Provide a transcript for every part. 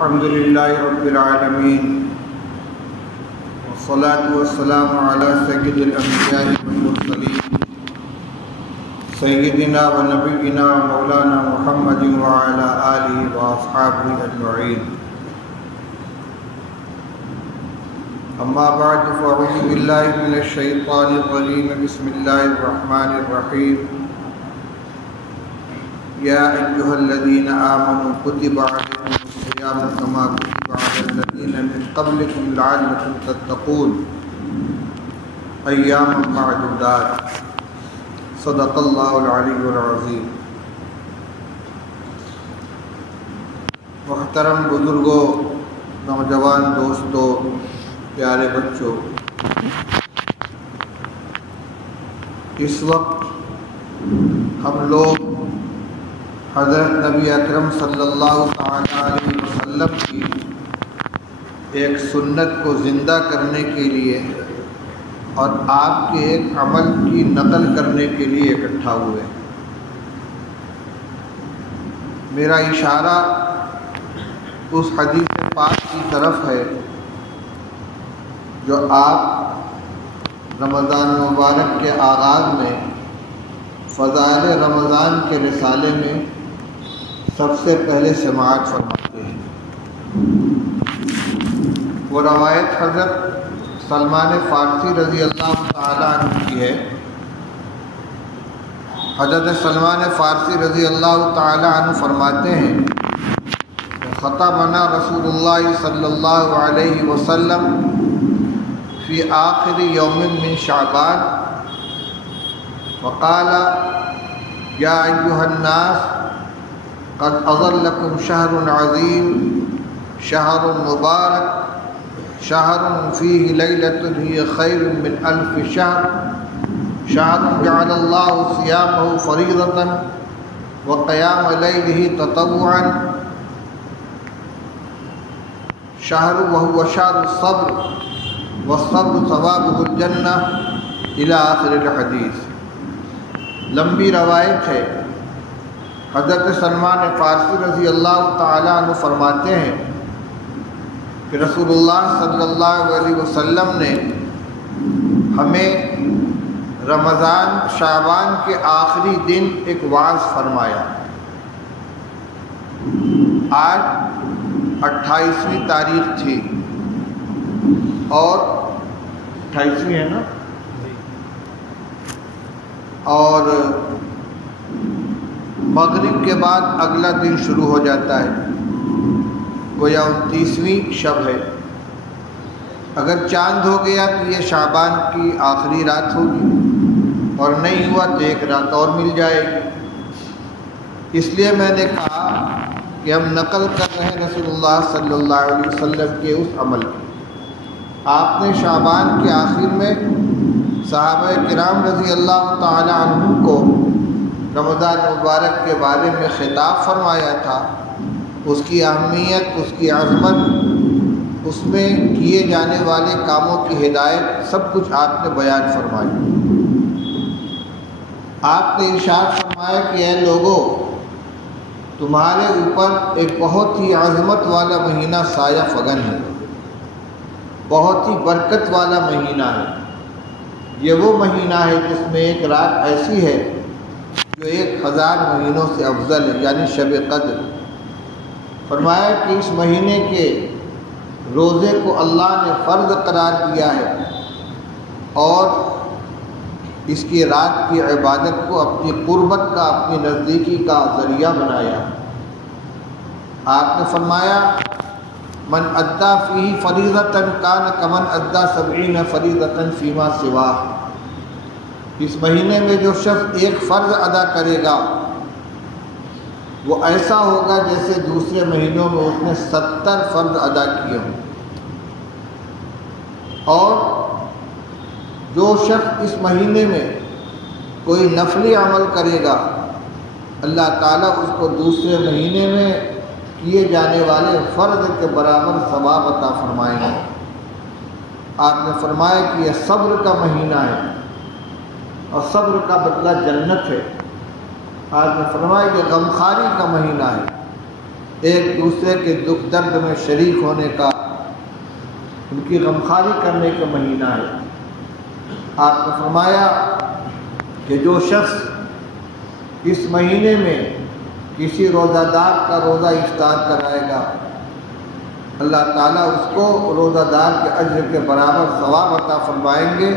الحمد لله رب العالمين والصلاة والسلام على سيد الأنبياء والمرسلين سيدنا ونبينا مولانا محمد وعلى آله وأصحابه أجمعين. أما بعد فأعوذ بالله من الشيطان الرجيم. بسم الله الرحمن الرحيم. يا أيها الذين آمنوا كتب عليكم الصيام كما كتب على الذين من قبلكم لعلكم تتقون أياما معدودات. صدق الله العلي العظيم. محترم بزرگوں، نوجوان دوستوں، پیارے بچوں، اس وقت ہم لوگ حضرت نبی اکرم صلی اللہ علیہ وسلم کی ایک سنت کو زندہ کرنے کے لیے اور آپ کے ایک عمل کی نقل کرنے کے لیے اکٹھا ہوئے. میرا اشارہ اس حدیث پاک کی طرف ہے جو آپ رمضان مبارک کے آغاز میں فضائل رمضان کے رسالے میں سب سے پہلے سماعت فرماتے ہیں. وہ روایت حضرت سلمان فارسی رضی اللہ تعالیٰ عنہ کی ہے. حضرت سلمان فارسی رضی اللہ تعالیٰ عنہ فرماتے ہیں خطبنا رسول اللہ صلی اللہ علیہ وسلم فی آخر یوم من شعبان وقال یا ایھا الناس قد اظلکم شہر عظیم شہر مبارک شہر فیہ لیلۃ ہی خیر من الف شہر شہر جعل اللہ صیامہ فریضۃ وقیام لیلہ تطوعا شہر وہو شہر الصبر والصبر ثوابہ الجنہ الی آخر الحدیث. لمبی روایت ہے. حضرت سلمان فارسی رضی اللہ تعالیٰ عنہ فرماتے ہیں کہ رسول اللہ صلی اللہ علیہ وسلم نے ہمیں رمضان شعبان کے آخری دن ایک وعظ فرمایا. آج 28ویں تاریخ تھی اور 28ویں ہے نا، اور مغرب کے بعد اگلا دن شروع ہو جاتا ہے. گویا 29ویں شب ہے. اگر چاند ہو گیا تو یہ شعبان کی آخری رات ہوگی، اور نہیں ہوا تو ایک رات اور مل جائے گی. اس لیے میں نے کہا کہ ہم نقل کر رہے ہیں رسول اللہ صلی اللہ علیہ وسلم کے اس عمل کی. آپ نے شعبان کے آخر میں صحابہ کرام رضی اللہ تعالی عنہ کو رمضان مبارک کے بارے میں خطاب فرمایا تھا. اس کی اہمیت، اس کی عظمت، اس میں کیے جانے والے کاموں کی ہدایت سب کچھ آپ نے بیان فرمائی. آپ نے ارشاد فرمایا کہ اے لوگوں، تمہارے اوپر ایک بہت ہی عظمت والا مہینہ سایہ فگن ہے، بہت ہی برکت والا مہینہ ہے. یہ وہ مہینہ ہے جس میں ایک رات ایسی ہے جو 1000 مہینوں سے افضل ہے، یعنی شب قدر. فرمایا کہ اس مہینے کے روزے کو اللہ نے فرض قرار دیا ہے اور اس کی رات کی عبادت کو اپنی قربت کا، اپنی نزدیکی کا ذریعہ بنایا. آپ نے فرمایا من ادا فیہ فریضۃ کان کمن ادا 70 فریضۃ فیما سواہ. اس مہینے میں جو شخص ایک فرض ادا کرے گا وہ ایسا ہوگا جیسے دوسرے مہینوں میں اس نے 70 فرض ادا کیے ہوں. اور جو شخص اس مہینے میں کوئی نفلی عمل کرے گا اللہ تعالیٰ اس کو دوسرے مہینے میں کیے جانے والے فرض کے برابر ثواب عطا فرمائیں گے. آپ نے فرمایا کہ یہ صبر کا مہینہ ہے اور صبر کا بدلہ جنت ہے. آپ نے فرمایا کہ غمخواری کا مہینہ ہے ایک دوسرے کے دکھ درد میں شریک ہونے کا، ان کی غمخواری کرنے کا مہینہ ہے۔ آپ نے فرمایا کہ جو شخص اس مہینے میں کسی روزہ دار کا روزہ افطار کرائے گا، اللہ تعالیٰ اس کو روزہ دار کے اجر کے برابر ثواب عطا فرمائیں گے،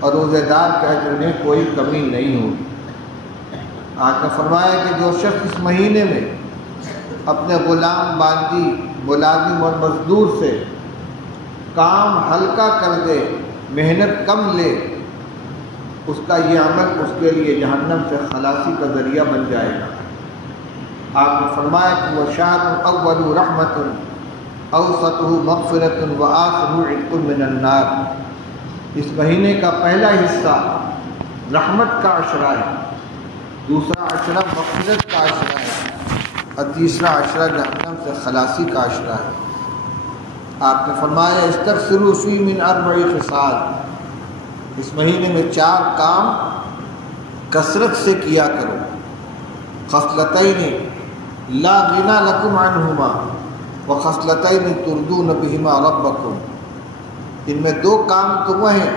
اور روزہ دار کے اجر میں کوئی کمی نہیں ہوگی۔ آپ نے فرمایا کہ جو شخص اس مہینے میں اپنے غلام باندی، ملازم اور مزدور سے کام ہلکا کر دے، محنت کم لے، اس کا یہ عمل اس کے لیے جہنم سے خلاصی کا ذریعہ بن جائے گا۔ آپ نے فرمایا کہ وہ شہر اول رحمت اوسطہ مغفرۃ وآخرہ عتق من النار، اس مہینے کا پہلا حصہ رحمت کا عشرہ ہے، دوسرا عشرہ مغفرت کا عشرہ ہے، اور تیسرا عشرہ جہنم سے خلاصی کا عشرہ ہے۔ آپ نے فرمایا استغفروا فی من 4 خصال، اس مہینے میں 4 کام کثرت سے کیا کرو۔ خصلتین لا غنی لکم عنہما وخصلتین ترضون بہما ربکم، ان میں 2 کام تم ہیں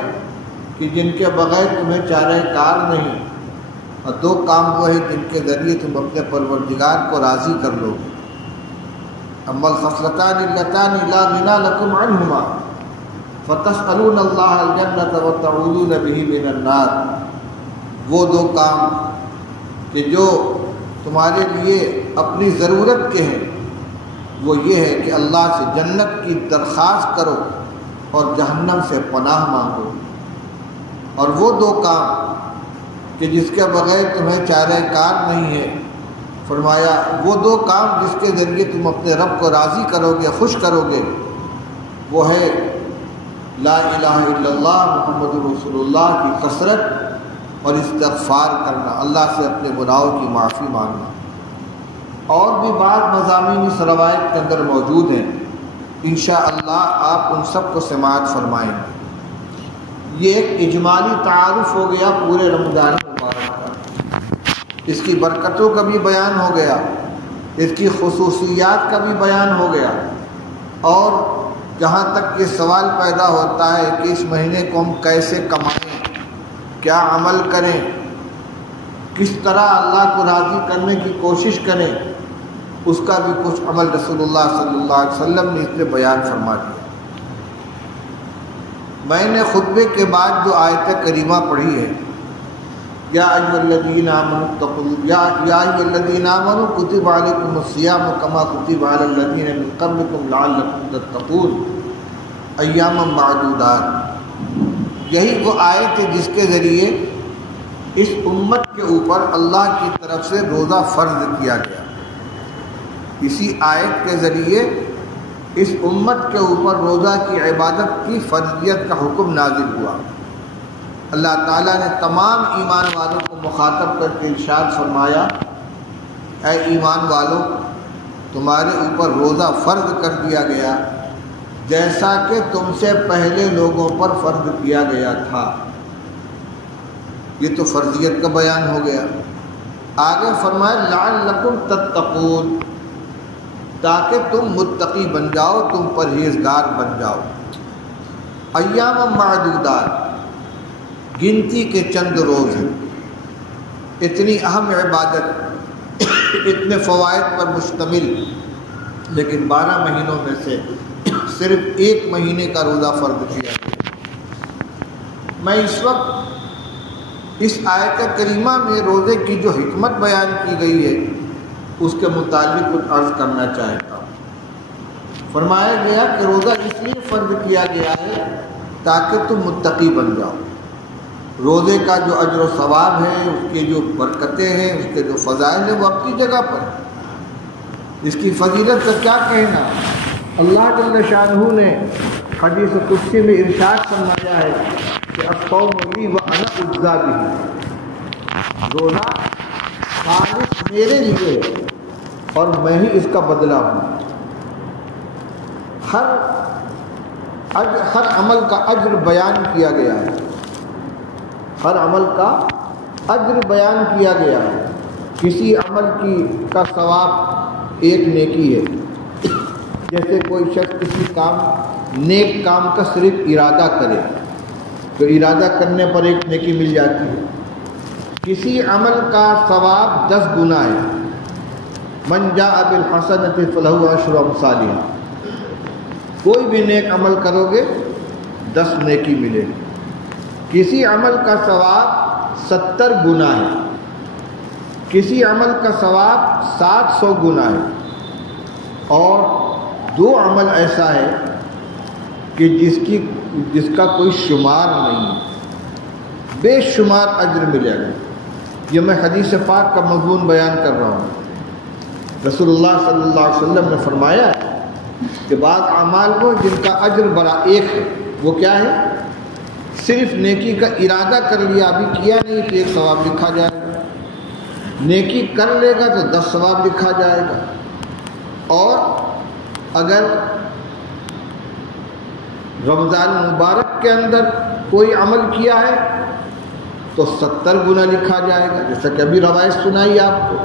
کہ جن کے بغیر تمہیں چارہ کار نہیں، اور 2 کام وہ ہیں جن کے ذریعے تم اپنے پروردگار کو راضی کر لو گے۔ اما الخصلتان اللتان لا غنی لکم عنہما فتسألون اللہ الجنۃ وتعوذون بہ من النار، وہ 2 کام کہ جو تمہارے لیے اپنی ضرورت کے ہیں، وہ یہ ہے کہ اللہ سے جنت کی درخواست کرو اور جہنم سے پناہ مانگو، اور وہ 2 کام کہ جس کے بغیر تمہیں چارہ کار نہیں ہے، فرمایا وہ 2 کام جس کے ذریعے تم اپنے رب کو راضی کرو گے، خوش کرو گے، وہ ہے لا الہ الا اللہ محمد رسول اللہ کی کثرت اور استغفار کرنا، اللہ سے اپنے گناہوں کی معافی مانگنا۔ اور بھی بعض مضامین اس روایت کے اندر موجود ہیں، انشاءاللہ آپ ان سب کو سماعت فرمائیں گے۔ یہ ایک اجمالی تعارف ہو گیا پورے رمضان مبارک کا، اس کی برکتوں کا بھی بیان ہو گیا، اس کی خصوصیات کا بھی بیان ہو گیا، اور جہاں تک یہ سوال پیدا ہوتا ہے کہ اس مہینے کو ہم کیسے کمائیں، کیا عمل کریں، کس طرح اللہ کو راضی کرنے کی کوشش کریں، اس کا بھی کچھ عمل رسول اللہ صلی اللہ علیہ وسلم نے اس میں بیان فرما دیا۔ میں نے خطبے کے بعد جو آیت کریمہ پڑھی ہے، یا ایھا الذین آمنوا اتقوا یا ایھا الذین آمنوا کتب علیکم الصیام کما کتب علی الذین من قبلکم لعلکم تتقون ایاما معدودات، یہی وہ آیت ہے جس کے ذریعے اس امت کے اوپر اللہ کی طرف سے روزہ فرض کیا گیا۔ اسی آیت کے ذریعے اس امت کے اوپر روزہ کی عبادت کی فرضیت کا حکم نازل ہوا۔ اللہ تعالیٰ نے تمام ایمان والوں کو مخاطب کر کے ارشاد فرمایا، اے ایمان والو، تمہارے اوپر روزہ فرض کر دیا گیا جیسا کہ تم سے پہلے لوگوں پر فرض کیا گیا تھا۔ یہ تو فرضیت کا بیان ہو گیا۔ آگے فرمایا لعلکم تتقون، تاکہ تم متقی بن جاؤ، تم پرہیزگار بن جاؤ۔ ایام معدودات، گنتی کے چند روز ہیں۔ اتنی اہم عبادت، اتنے فوائد پر مشتمل، لیکن 12 مہینوں میں سے صرف 1 مہینے کا روزہ فرض کیا گیا۔ میں اس وقت اس آیت کریمہ میں روزے کی جو حکمت بیان کی گئی ہے اس کے متعلق کچھ عرض کرنا چاہتا ہوں۔ فرمایا گیا کہ روزہ اس لیے فرض کیا گیا ہے تاکہ تم متقی بن جاؤ۔ روزے کا جو اجر و ثواب ہے، اس کی جو برکتیں ہیں، اس کے جو فضائل ہیں، وہ اپنی جگہ پر ہیں۔ اس کی فضیلت کا کیا کہنا؟ اللہ جل شانہ نے حدیث قدسی میں ارشاد فرمایا ہے کہ الصوم لی وانا اجزی بہ، روزہ خالص میرے لیے اور میں ہی اس کا بدلہ ہوں۔ ہر عمل کا اجر بیان کیا گیا ہے، ہر عمل کا اجر بیان کیا گیا ہے۔ کسی عمل کا ثواب ایک نیکی ہے. جیسے کوئی شخص کسی نیک کام کا صرف ارادہ کرے تو ارادہ کرنے پر ایک نیکی مل جاتی ہے. کسی عمل کا ثواب 10 گنا ہے. من جاء بالحسنۃ فلہ عشر امثالھا. کوئی بھی نیک عمل کرو گے 10 نیکی ملے گی. کسی عمل کا ثواب 70 گنا ہے. کسی عمل کا ثواب 700 گنا ہے. اور 2 عمل ایسا ہے کہ جس کا کوئی شمار نہیں ہے, بے شمار اجر ملے گا. یہ میں حدیث پاک کا مضمون بیان کر رہا ہوں. رسول اللہ صلی اللہ علیہ وسلم نے فرمایا کہ بعض اعمال وہ جن کا اجر بڑا ایک ہے. وہ کیا ہے؟ صرف نیکی کا ارادہ کر لیا, ابھی کیا نہیں کہ 1 ثواب لکھا جائے گا. نیکی کر لے گا تو 10 ثواب لکھا جائے گا. اور اگر رمضان مبارک کے اندر کوئی عمل کیا ہے تو 70 گنا لکھا جائے گا. جیسا کہ ابھی روایت سنائی آپ کو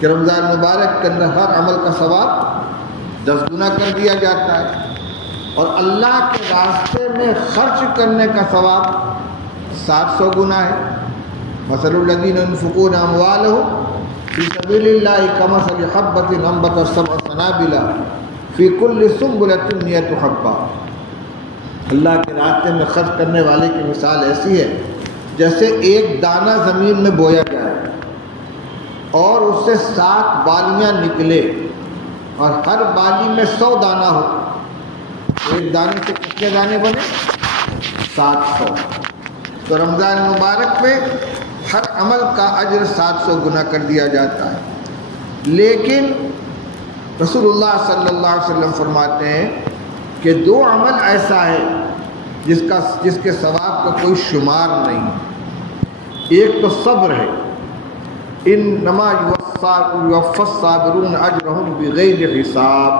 کہ رمضان مبارک کے اندر ہر عمل کا ثواب 10 گنا کر دیا جاتا ہے. اور اللہ کے راستے میں خرچ کرنے کا ثواب 700 گنا ہے. مثل الذین ينفقون اموالهم فی سبیل اللہ کمثل حبۃ انبتت 7 سنابل فی کل سنبلۃ 100 حبۃ. اللہ کے راستے میں خرچ کرنے والے کی مثال ایسی ہے جیسے ایک دانہ زمین میں بویا جائے اور اس سے 7 بالیاں نکلے اور ہر بالی میں 100 دانہ ہو. ایک دانے سے کتنے دانے بنے؟ 700. تو رمضان مبارک میں ہر عمل کا اجر 700 گنا کر دیا جاتا ہے. لیکن رسول اللہ صلی اللہ علیہ وسلم فرماتے ہیں کہ 2 عمل ایسا ہے جس کے ثواب کا کوئی شمار نہیں. ایک تو صبر ہے. انما یوفی الصابرون اجرهم بغیر حساب.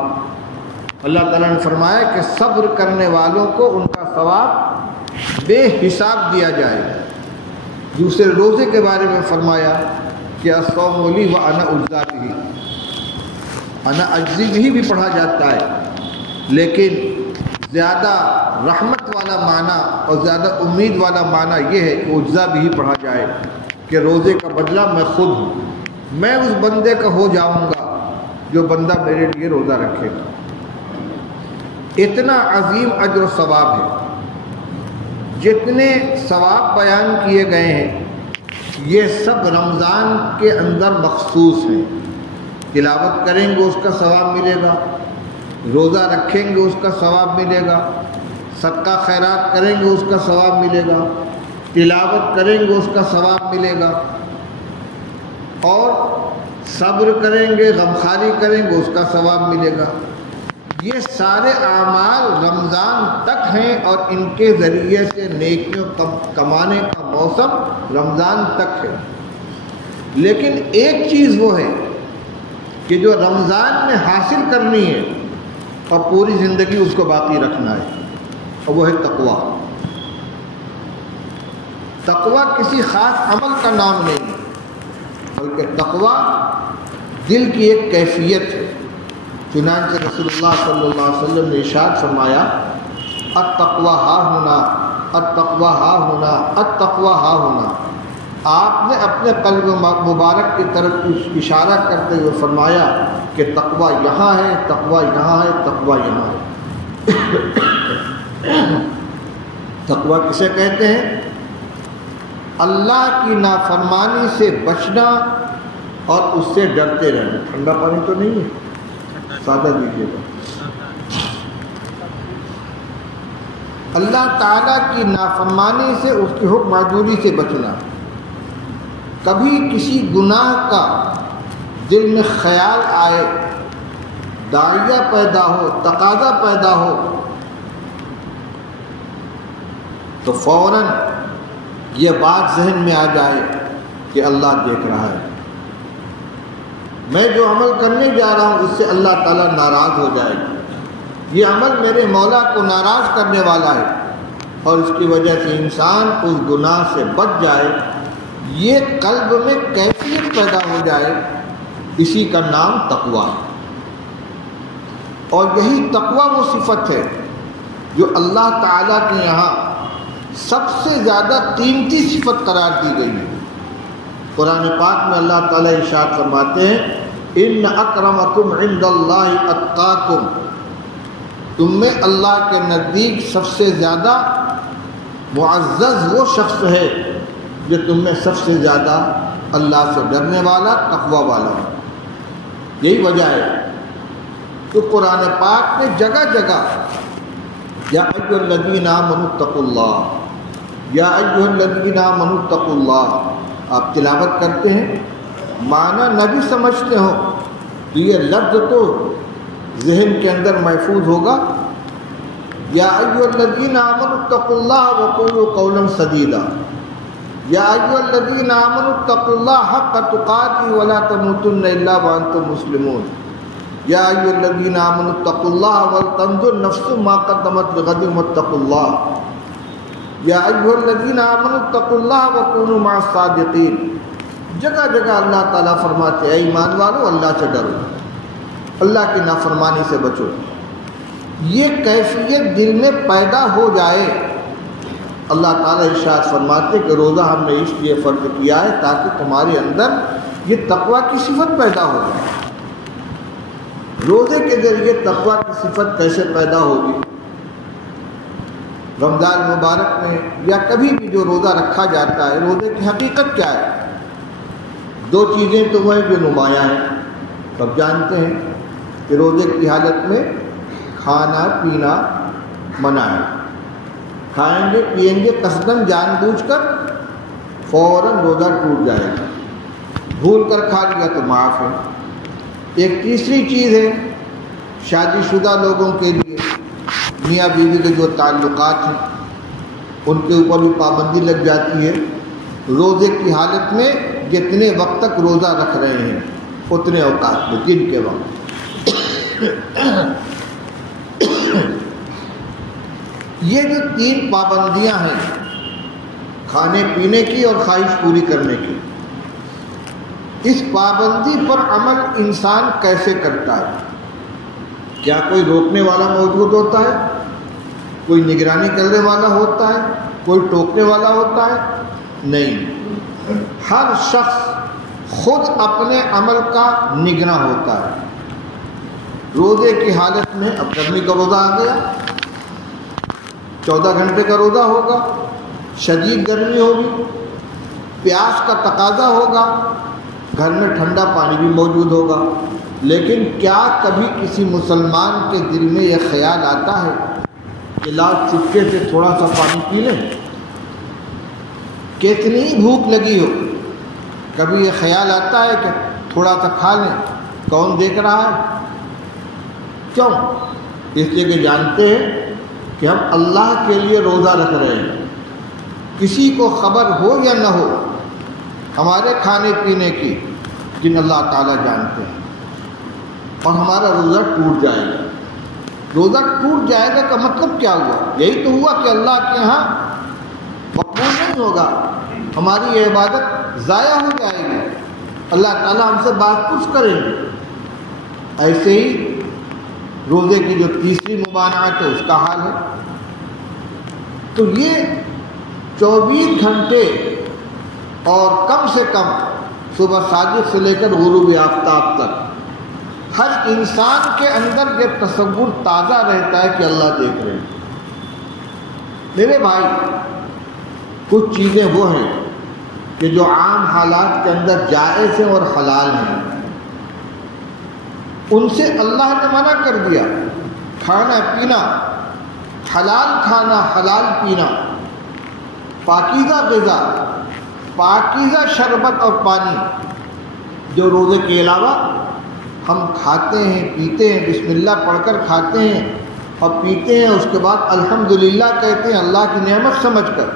اللہ تعالیٰ نے فرمایا کہ صبر کرنے والوں کو ان کا ثواب بے حساب دیا جائے گا. دوسرے روزے کے بارے میں فرمایا کہ الصوم لی وانا اجزی بہ. انا اجزی بہ بھی پڑھا جاتا ہے, لیکن زیادہ رحمت والا معنی اور زیادہ امید والا معنی یہ ہے کہ اجزا بھی پڑھا جائے کہ روزے کا بدلہ میں خود ہوں. میں اس بندے کا ہو جاؤں گا جو بندہ میرے لیے روزہ رکھے گا. اتنا عظیم اجر و ثواب ہے. جتنے ثواب بیان کیے گئے ہیں یہ سب رمضان کے اندر مخصوص ہیں. تلاوت کریں گے اس کا ثواب ملے گا, روزہ رکھیں گے اس کا ثواب ملے گا, صدقہ خیرات کریں گے اس کا ثواب ملے گا, تلاوت کریں گے اس کا ثواب ملے گا, اور صبر کریں گے, غمخواری کریں گے اس کا ثواب ملے گا. یہ سارے اعمال رمضان تک ہیں اور ان کے ذریعے سے نیکیوں کمانے کا موسم رمضان تک ہے. لیکن ایک چیز وہ ہے کہ جو رمضان میں حاصل کرنی ہے اور پوری زندگی اس کو باقی رکھنا ہے, اور وہ ہے تقویٰ. تقویٰ کسی خاص عمل کا نام نہیں ہے, بلکہ تقویٰ دل کی ایک کیفیت ہے. چنانچہ رسول اللہ صلی اللہ علیہ وسلم نے ارشاد فرمایا التقویٰ ہا ہونا, التقویٰ ہا ہونا, التقویٰ ہا ہونا. آپ نے اپنے قلب مبارک کی طرف اشارہ کرتے ہوئے فرمایا کہ تقویٰ یہاں ہے, تقویٰ یہاں ہے, تقویٰ یہاں ہے. تقویٰ کسے کہتے ہیں؟ اللہ کی نافرمانی سے بچنا اور اس سے ڈرتے رہنا. ٹھنڈا پانی تو نہیں ہے, سادہ دیجیے گا. اللہ تعالیٰ کی نافرمانی سے, اس کی حکم معذوری سے بچنا. کبھی کسی گناہ کا دل میں خیال آئے, داعیہ پیدا ہو, تقاضا پیدا ہو, تو فوراً یہ بات ذہن میں آ جائے کہ اللہ دیکھ رہا ہے, میں جو عمل کرنے جا رہا ہوں اس سے اللہ تعالیٰ ناراض ہو جائے گا, یہ عمل میرے مولا کو ناراض کرنے والا ہے, اور اس کی وجہ سے انسان اس گناہ سے بچ جائے. یہ قلب میں کیفیت پیدا ہو جائے اسی کا نام تقویٰ ہے۔ اور یہی تقویٰ وہ صفت ہے جو اللہ تعالیٰ کے یہاں سب سے زیادہ قیمتی صفت قرار دی گئی ہے۔ قرآن پاک میں اللہ تعالیٰ ارشاد فرماتے ہیں ان اکرمکم عند اللہ اتقاکم، تم میں اللہ کے نزدیک سب سے زیادہ معزز وہ شخص ہے جو تم میں سب سے زیادہ اللہ سے ڈرنے والا، تقویٰ والا ہے۔ یہی وجہ ہے تو قرآن پاک میں جگہ جگہ یا ایھا الذین آمنوا اتقوا اللہ، یا ایھا الذین آمنوا اتقوا اللہ آپ تلاوت کرتے ہیں، معنی نہ بھی سمجھتے ہو تو یہ لفظ تو ذہن کے اندر محفوظ ہوگا، یا ایھا الذین آمنوا اتقوا اللہ وقولوا قولا سدیدا، یا ایھا الذین آمنوا اتقوا اللہ حق تقاتہ ولا تموتن الا وانتم مسلمون، یا ایھا الذین آمنوا اتقوا اللہ ولتنظر نفس ما قدمت لغد واتقوا اللہ، یا ایھا الذین آمنوا اتقوا اللہ وکونوا مع الصادقین۔ جگہ جگہ اللہ تعالیٰ فرماتے ہیں اے ایمان والو اللہ سے ڈرو، اللہ کی نافرمانی سے بچو۔ یہ کیفیت دل میں پیدا ہو جائے، اللہ تعالیٰ ارشاد فرماتے کہ روزہ ہم نے اس لیے فرض کیا ہے تاکہ تمہارے اندر یہ تقویٰ کی صفت پیدا ہو جائے۔ روزے کے ذریعے تقویٰ کی صفت کیسے پیدا ہوگی؟ رمضان مبارک میں یا کبھی بھی جو روزہ رکھا جاتا ہے، روزے کی حقیقت کیا ہے؟ دو چیزیں تو وہ ہیں جو نمایاں ہیں، سب جانتے ہیں کہ روزے کی حالت میں کھانا پینا منع ہے، کھائیں گے پیئیں گے قصداً جان بوجھ کر فوراً روزہ ٹوٹ جائے گا، بھول کر کھا لیا تو معاف ہے۔ ایک تیسری چیز ہے شادی شدہ لوگوں کے لیے، میاں بیوی کے جو تعلقات ہیں ان کے اوپر بھی پابندی لگ جاتی ہے، روزے کی حالت میں جتنے وقت تک روزہ رکھ رہے ہیں اتنے اوقات میں، دن کے وقت۔ یہ جو تین پابندیاں ہیں کھانے پینے کی اور خواہش پوری کرنے کی، اس پابندی پر عمل انسان کیسے کرتا ہے؟ کیا کوئی روکنے والا موجود ہوتا ہے؟ کوئی نگرانی کرنے والا ہوتا ہے؟ کوئی ٹوکنے والا ہوتا ہے؟ نہیں، ہر شخص خود اپنے عمل کا نگراں ہوتا ہے۔ روزے کی حالت میں اب گرمی کا روزہ آ گیا، 14 گھنٹے کا روزہ ہوگا، شدید گرمی ہوگی، پیاس کا تقاضا ہوگا، گھر میں ٹھنڈا پانی بھی موجود ہوگا، لیکن کیا کبھی کسی مسلمان کے دل میں یہ خیال آتا ہے کہ لاؤ چپکے سے تھوڑا سا پانی پی لیں؟ کتنی بھوک لگی ہو، کبھی یہ خیال آتا ہے کہ تھوڑا سا کھا لیں، کون دیکھ رہا ہے؟ کیوں؟ اس لیے کہ جانتے ہیں کہ ہم اللہ کے لیے روزہ رکھ رہے ہیں، کسی کو خبر ہو یا نہ ہو ہمارے کھانے پینے کی، جن اللہ تعالیٰ جانتے ہیں، اور ہمارا روزہ ٹوٹ جائے گا۔ روزہ ٹوٹ جائے گا کا مطلب کیا ہوا؟ یہی تو ہوا کہ اللہ کے ہاں مقبول نہیں ہوگا، ہماری یہ عبادت ضائع ہو جائے گی، اللہ تعالیٰ ہم سے بات پوچھ کریں گے۔ ایسے ہی روزے کی جو تیسری ممانعت ہے اس کا حال ہے۔ تو یہ 24 گھنٹے اور کم سے کم صبح صادق سے لے کر غروب آفتاب تک ہر انسان کے اندر یہ تصور تازہ رہتا ہے کہ اللہ دیکھ رہے ہیں۔ میرے بھائی، کچھ چیزیں وہ ہیں کہ جو عام حالات کے اندر جائز ہیں اور حلال ہیں، ان سے اللہ نے منع کر دیا۔ کھانا پینا، حلال کھانا حلال پینا، پاکیزہ غذا، پاکیزہ شربت اور پانی جو روزے کے علاوہ ہم کھاتے ہیں پیتے ہیں، بسم اللہ پڑھ کر کھاتے ہیں اور پیتے ہیں، اس کے بعد الحمدللہ کہتے ہیں اللہ کی نعمت سمجھ کر،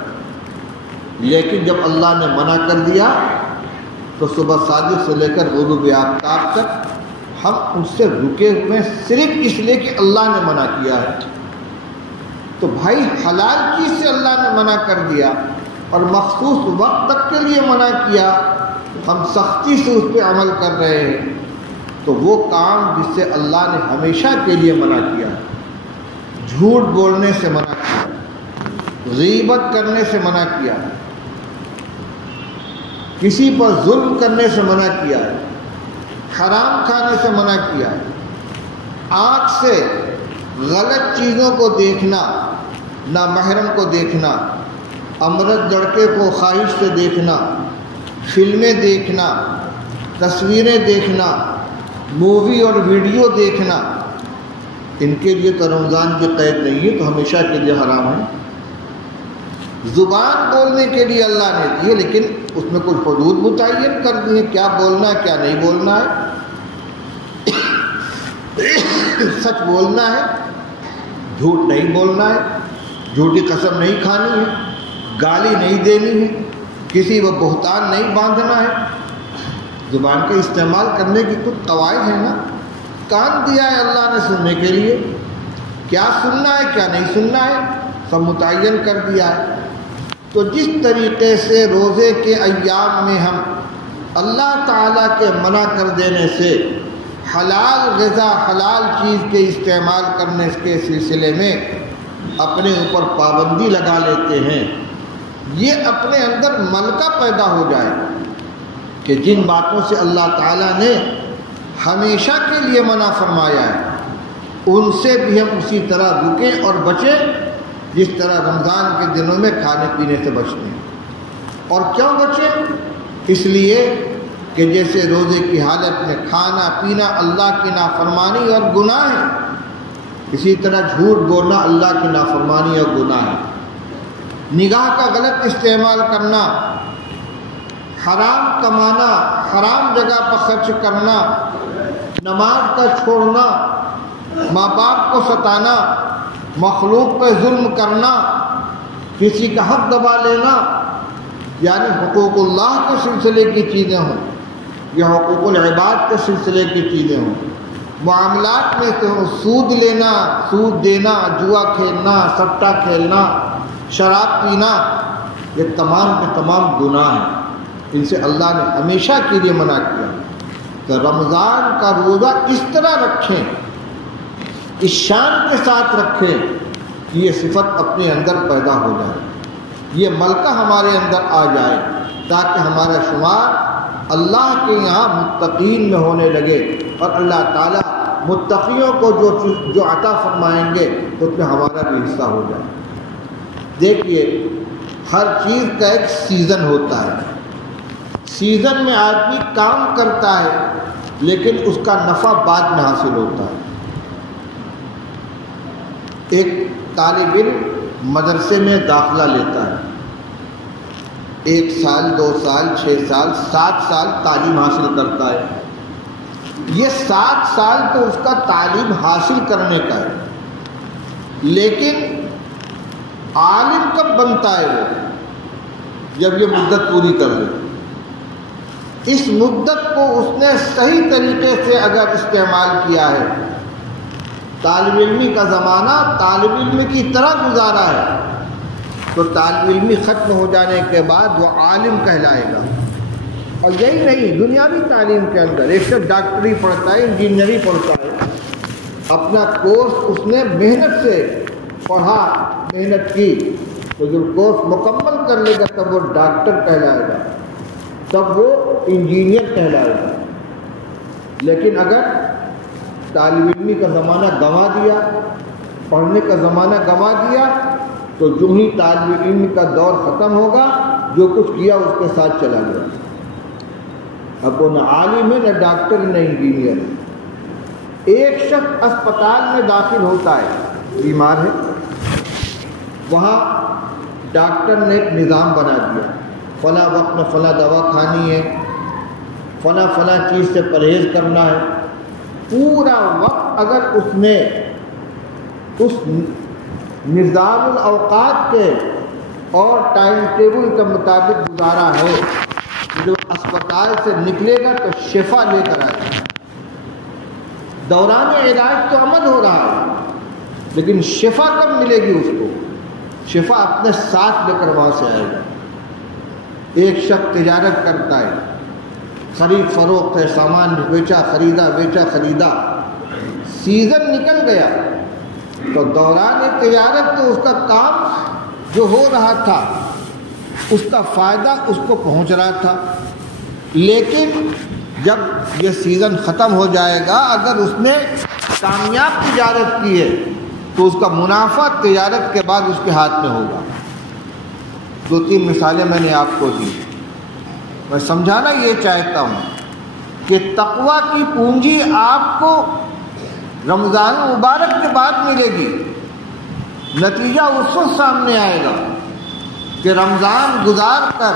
لیکن جب اللہ نے منع کر دیا تو صبح صادق سے لے کر غروب آفتاب تک ہم ان سے رکے ہوئے صرف اس لیے کہ اللہ نے منع کیا ہے۔ تو بھائی حلال چیز سے اللہ نے منع کر دیا اور مخصوص وقت تک کے لیے منع کیا، ہم سختی سے اس پہ عمل کر رہے ہیں، تو وہ کام جس سے اللہ نے ہمیشہ کے لیے منع کیا، جھوٹ بولنے سے منع کیا، غیبت کرنے سے منع کیا، کسی پر ظلم کرنے سے منع کیا، حرام کھانے سے منع کیا، آنکھ سے غلط چیزوں کو دیکھنا، نامحرم کو دیکھنا، امرد لڑکے کو خواہش سے دیکھنا، فلمیں دیکھنا، تصویریں دیکھنا، مووی اور ویڈیو دیکھنا، ان کے لیے تو رمضان کی قید نہیں ہے، تو ہمیشہ کے لیے حرام ہے۔ زبان بولنے کے لیے اللہ نے دی ہے، لیکن اس میں کچھ حدود متعین کر دی ہیں، کیا بولنا ہے کیا نہیں بولنا ہے، سچ بولنا ہے، جھوٹ نہیں بولنا ہے، جھوٹی قسم نہیں کھانی ہے، گالی نہیں دینی ہے، کسی وہ بہتان نہیں باندھنا ہے۔ زبان کے استعمال کرنے کی کچھ قواعد ہیں نا، کان دیا ہے اللہ نے سننے کے لیے، کیا سننا ہے کیا نہیں سننا ہے سب متعین کر دیا ہے۔ تو جس طریقے سے روزے کے ایام میں ہم اللہ تعالیٰ کے منع کر دینے سے حلال غذا حلال چیز کے استعمال کرنے کے سلسلے میں اپنے اوپر پابندی لگا لیتے ہیں، یہ اپنے اندر ملکہ پیدا ہو جائے کہ جن باتوں سے اللہ تعالیٰ نے ہمیشہ کے لیے منع فرمایا ہے ان سے بھی ہم اسی طرح رکیں اور بچیں جس طرح رمضان کے دنوں میں کھانے پینے سے بچتے ہیں۔ اور کیوں بچیں؟ اس لیے کہ جیسے روزے کی حالت میں کھانا پینا اللہ کی نافرمانی اور گناہ ہے، اسی طرح جھوٹ بولنا اللہ کی نافرمانی اور گناہ ہے۔ نگاہ کا غلط استعمال کرنا، حرام کمانا، حرام جگہ پر خرچ کرنا، نماز کا چھوڑنا، ماں باپ کو ستانا، مخلوق پہ ظلم کرنا، کسی کا حق دبا لینا، یعنی حقوق اللہ کے سلسلے کی چیزیں ہوں یا حقوق العباد کے سلسلے کی چیزیں ہوں، معاملات میں تو سود لینا، سود دینا، جوا کھیلنا، سٹا کھیلنا، شراب پینا، یہ تمام کے تمام گناہ ہیں، ان سے اللہ نے ہمیشہ کے لیے منع کیا۔ تو رمضان کا روزہ اس طرح رکھیں، اس شان کے ساتھ رکھیں کہ یہ صفت اپنے اندر پیدا ہو جائے، یہ ملکہ ہمارے اندر آ جائے، تاکہ ہمارا شمار اللہ کے یہاں متقین میں ہونے لگے، اور اللہ تعالیٰ متقیوں کو جو عطا فرمائیں گے اس میں ہمارا بھی حصہ ہو جائے۔ دیکھیے، ہر چیز کا ایک سیزن ہوتا ہے، سیزن میں آدمی کام کرتا ہے لیکن اس کا نفع بعد میں حاصل ہوتا ہے۔ ایک طالب علم مدرسے میں داخلہ لیتا ہے، 1 سال 2 سال 6 سال 7 سال تعلیم حاصل کرتا ہے، یہ 7 سال تو اس کا تعلیم حاصل کرنے کا ہے، لیکن عالم کب بنتا ہے وہ؟ جب یہ مدت پوری کر لے۔ اس مدت کو اس نے صحیح طریقے سے اگر استعمال کیا ہے، طالب علمی کا زمانہ طالب علم کی طرح گزارا ہے، تو طالب علمی ختم ہو جانے کے بعد وہ عالم کہلائے گا۔ اور یہی نہیں، دنیاوی تعلیم کے اندر ایک شخص ڈاکٹری پڑھتا ہے، انجینئرنگ پڑھتا ہے، اپنا کورس اس نے محنت سے پڑھا، محنت کی، تو جب کورس مکمل کر لے گا تب وہ ڈاکٹر کہلائے گا، تب وہ انجینئر کہلائے گا۔ لیکن اگر طالب علمی کا زمانہ گنوا دیا، پڑھنے کا زمانہ گنوا دیا، تو جو ہی طالب علم کا دور ختم ہوگا، جو کچھ کیا اس کے ساتھ چلا گیا۔ اب وہ نہ عالم ہے، نہ ڈاکٹر، نہ انجینئر۔ ایک شخص اسپتال میں داخل ہوتا ہے، بیمار ہے، وہاں ڈاکٹر نے ایک نظام بنا دیا، فلاں وقت میں فلاں دوا کھانی ہے، فلاں فلاں چیز سے پرہیز کرنا ہے۔ پورا وقت اگر اس نے اس نظام الاوقات کے اور ٹائم ٹیبل کے مطابق گزارا ہے، جو اسپتال سے نکلے گا تو شفا لے کر آئے گا۔ دوران علاج تو عمل ہو رہا ہے، لیکن شفا کب ملے گی اس کو؟ شفا اپنے ساتھ لے کر وہاں سے آئے گا۔ ایک شخص تجارت کرتا ہے، خرید فروخت ہے، سامان بیچا خریدا، سیزن نکل گیا تو دوران تجارت تو اس کا کام جو ہو رہا تھا اس کا فائدہ اس کو پہنچ رہا تھا، لیکن جب یہ سیزن ختم ہو جائے گا اگر اس نے کامیاب تجارت کی ہے تو اس کا منافع تجارت کے بعد اس کے ہاتھ میں ہوگا۔ 2-3 مثالیں میں نے آپ کو دی۔ میں سمجھانا یہ چاہتا ہوں کہ تقویٰ کی پونجی آپ کو رمضان مبارک کے بعد ملے گی۔ نتیجہ اس وقت سامنے آئے گا کہ رمضان گزار کر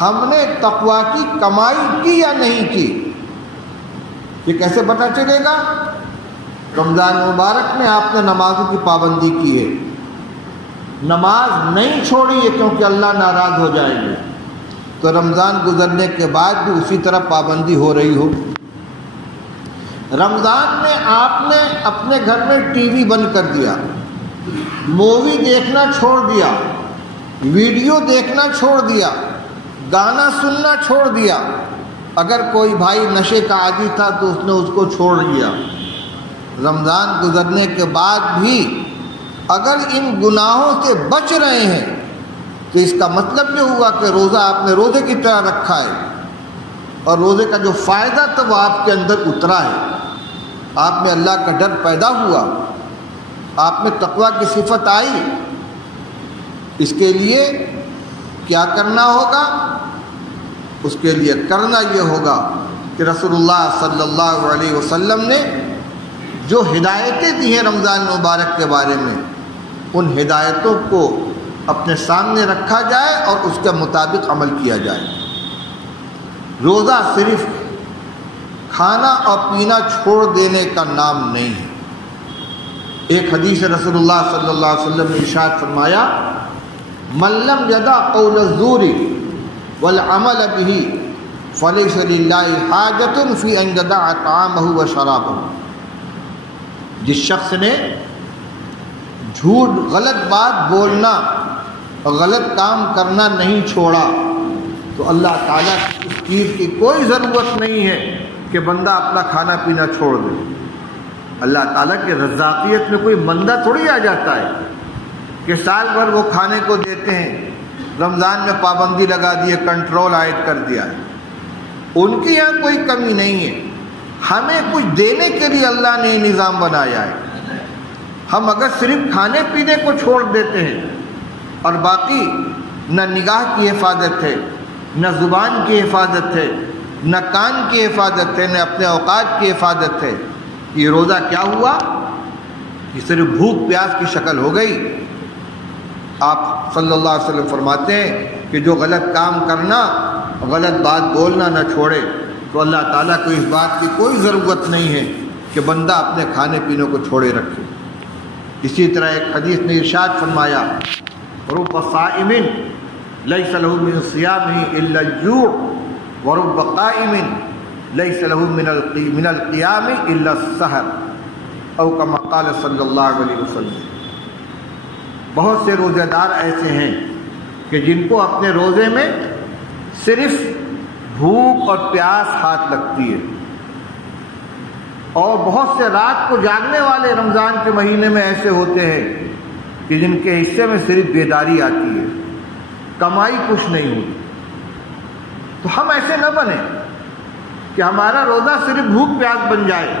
ہم نے تقویٰ کی کمائی کی یا نہیں کی۔ یہ کیسے پتہ چلے گا؟ رمضان مبارک میں آپ نے نمازوں کی پابندی کی ہے، نماز نہیں چھوڑی ہے کیونکہ اللہ ناراض ہو جائے گا، تو رمضان گزرنے کے بعد بھی اسی طرح پابندی ہو رہی ہو۔ رمضان میں آپ نے اپنے گھر میں ٹی وی بند کر دیا، مووی دیکھنا چھوڑ دیا، ویڈیو دیکھنا چھوڑ دیا، گانا سننا چھوڑ دیا۔ اگر کوئی بھائی نشے کا عادی تھا تو اس نے اس کو چھوڑ دیا۔ رمضان گزرنے کے بعد بھی اگر ان گناہوں سے بچ رہے ہیں تو اس کا مطلب یہ ہوا کہ روزہ آپ نے روزے کی طرح رکھا ہے، اور روزے کا جو فائدہ تھا وہ آپ کے اندر اترا ہے، آپ میں اللہ کا ڈر پیدا ہوا، آپ میں تقویٰ کی صفت آئی۔ اس کے لیے کیا کرنا ہوگا؟ اس کے لیے کرنا یہ ہوگا کہ رسول اللہ صلی اللہ علیہ وسلم نے جو ہدایتیں دی ہیں رمضان مبارک کے بارے میں، ان ہدایتوں کو اپنے سامنے رکھا جائے اور اس کے مطابق عمل کیا جائے۔ روزہ صرف کھانا اور پینا چھوڑ دینے کا نام نہیں ہے۔ ایک حدیث رسول اللہ صلی اللہ علیہ وسلم نے ارشاد فرمایا، من لم یدع قول الزور والعمل به فلیس للہ حاجۃ فی ان یدع طعامہ وشرابہ۔ جس شخص نے جھوٹ، غلط بات بولنا اور غلط کام کرنا نہیں چھوڑا تو اللہ تعالیٰ کی اس چیز کی کوئی ضرورت نہیں ہے کہ بندہ اپنا کھانا پینا چھوڑ دے۔ اللہ تعالیٰ کی رزاقیت میں کوئی بندہ تھوڑی آ جاتا ہے کہ سال بھر وہ کھانے کو دیتے ہیں، رمضان میں پابندی لگا دی ہے، کنٹرول عائد کر دیا ہے۔ ان کی یہاں کوئی کمی نہیں ہے، ہمیں کچھ دینے کے لیے اللہ نے نظام بنایا ہے۔ ہم اگر صرف کھانے پینے کو چھوڑ دیتے ہیں اور باقی نہ نگاہ کی حفاظت ہے، نہ زبان کی حفاظت ہے، نہ کان کی حفاظت ہے، نہ اپنے اوقات کی حفاظت ہے، یہ روزہ کیا ہوا؟ یہ صرف بھوک پیاس کی شکل ہو گئی۔ آپ صلی اللہ علیہ وسلم فرماتے ہیں کہ جو غلط کام کرنا، غلط بات بولنا نہ چھوڑے تو اللہ تعالیٰ کو اس بات کی کوئی ضرورت نہیں ہے کہ بندہ اپنے کھانے پینے کو چھوڑے رکھے۔ اسی طرح ایک حدیث میں ارشاد فرمایا، رب صائم لیس له من صیامہ الا الجوع ورب قائم لیس له من القیام الا السحر، او کما قال صلی اللہ علیہ وسلم۔ بہت سے روزے دار ایسے ہیں کہ جن کو اپنے روزے میں صرف بھوک اور پیاس ہاتھ لگتی ہے، اور بہت سے رات کو جاگنے والے رمضان کے مہینے میں ایسے ہوتے ہیں کہ جن کے حصے میں صرف بیداری آتی ہے، کمائی کچھ نہیں ہوتی۔ تو ہم ایسے نہ بنیں کہ ہمارا روزہ صرف بھوک پیاس بن جائے